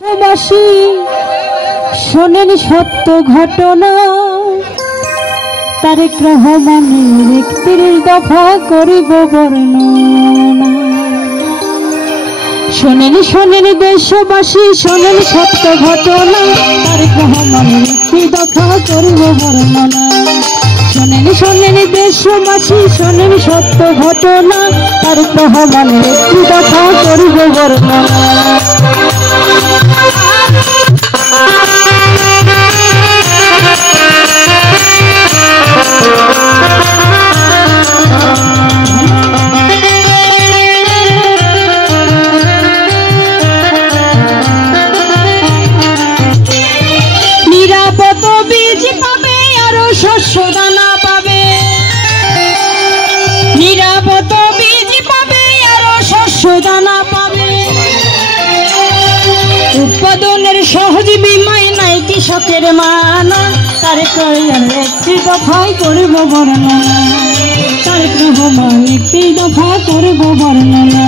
প্রবাসী শোনেন সত্য ঘটনা, তারেক রহমানের ৩১ দফা করিব বর্ণনা। শোনেন শোনেন দেশবাসী, শোনেন সত্য ঘটনা, তারেক রহমানের ৩১ দফা করিব বর্ণনা। শোনেন শোনেন দেশবাসী, শোনেন সত্য ঘটনা, তারেক রহমানের ৩১ দফা করিব বর্ণনা। নিরাপদ বীজ পাবে আরো শস্য দানা পাবে, নিরাপদ বীজ পাবে আরো শস্য দানা পাবে। উৎপাদনের সহজ বিমায় নাই কৃষকের মানা, তারেক রহমানের ৩১ দফায় করব বর্ণনা। তারেক রহমানের ৩১ দফা করব বর্ণনা।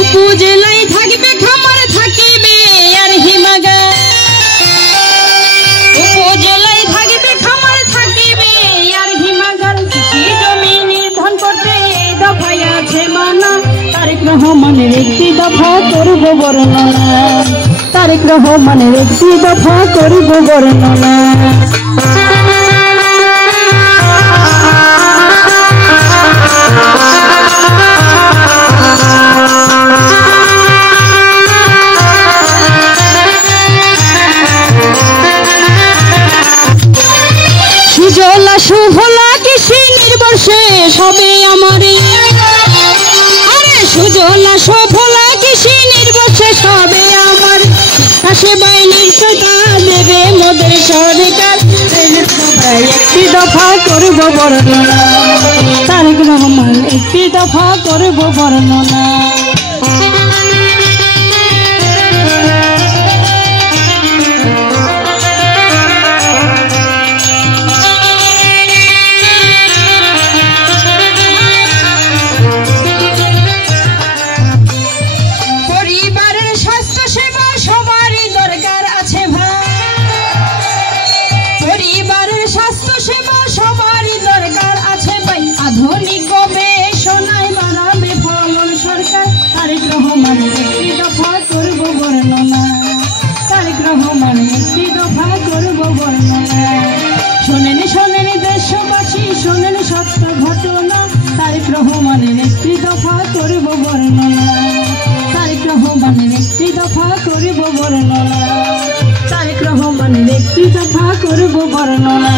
উপজেলায় থাকবে খামার, থাকিবে আর হিমাগার। উপজেলায় থাকবে খামার, থাকিবে আর হিমাগার। কৃষি জমি নির্ধারণ করতে এই দফায় আছে মানা, তারেক রহমানের ৩১ দফা করব বর্ণনা। তারেক রহমানের ৩১ দফা করব বর্ণনা। সুজলা সুফলা কৃষি নির্ভর শেষ হবে আমারে, আরে সুজলা সুফলা কৃষি নির্ভর শেষ হবে আমার। সেবায় নিশ্চয়তা দেবে মোদের সরকার, ৩১ দফা করব বর্ণনা। তারেক রহমান ৩১ দফা করব বর্ণনা। আধুনিক গবেষণায় বাড়াবে ফলন সরকার, তারেক রহমানের ৩১ দফা করব বর্ণনা। তারেক রহমানের ৩১ দফা করব বর্ণনা। শোনেন শোনেন দেশবাসী, শোনেন সত্য ঘটনা, তারেক রহমানের ৩১ দফা করব বর্ণনা। তারেক রহমানের ৩১ দফা করব বর্ণনা। তারেক রহমানের ৩১ দফা করব বর্ণনা।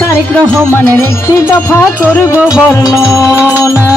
তারেক রহমানের ৩১ দফা করব বর্ণনা।